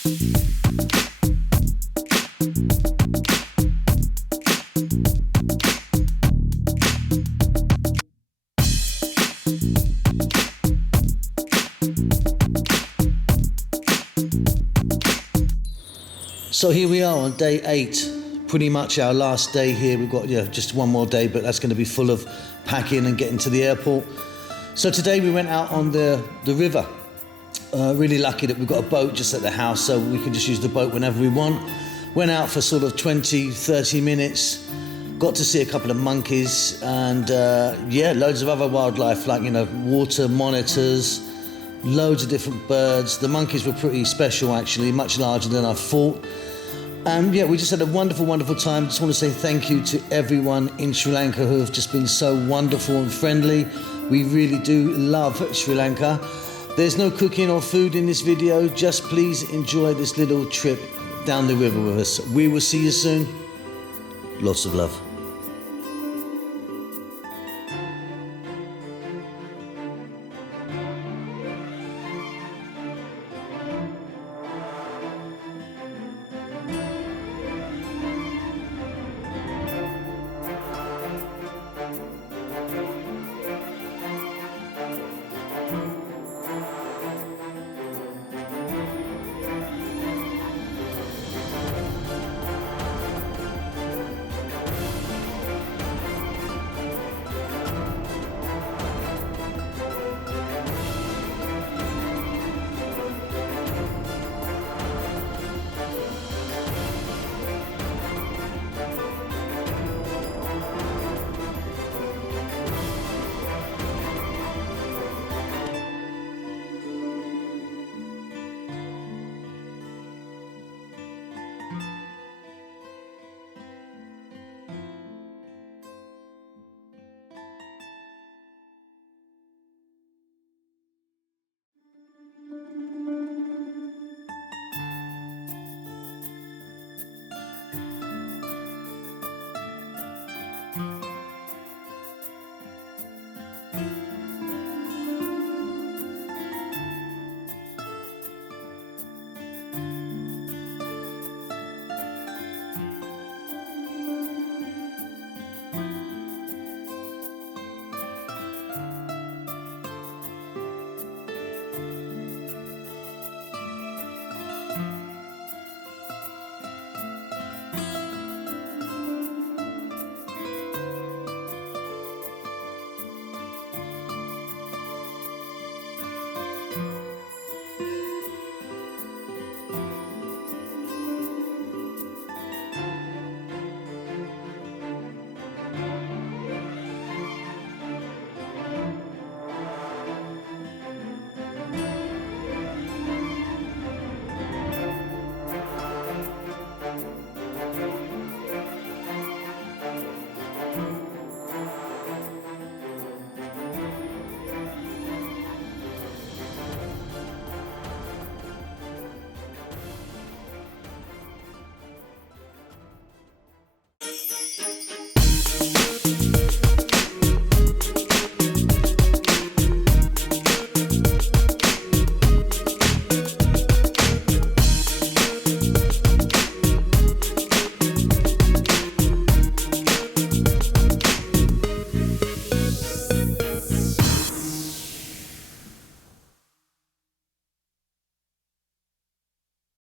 So here we are on day 8, pretty much our last day here. We've got just one more day, but that's going to be full of packing and getting to the airport. So today we went out on the river. Really lucky that we've got a boat just at the house, so we can just use the boat whenever we want. Went out for sort of 20, 30 minutes, got to see a couple of monkeys and loads of other wildlife like, water monitors, loads of different birds. The monkeys were pretty special actually, much larger than I thought. And we just had a wonderful, wonderful time. Just want to say thank you to everyone in Sri Lanka who have just been so wonderful and friendly. We really do love Sri Lanka. There's no cooking or food in this video. Just please enjoy this little trip down the river with us. We will see you soon. Lots of love.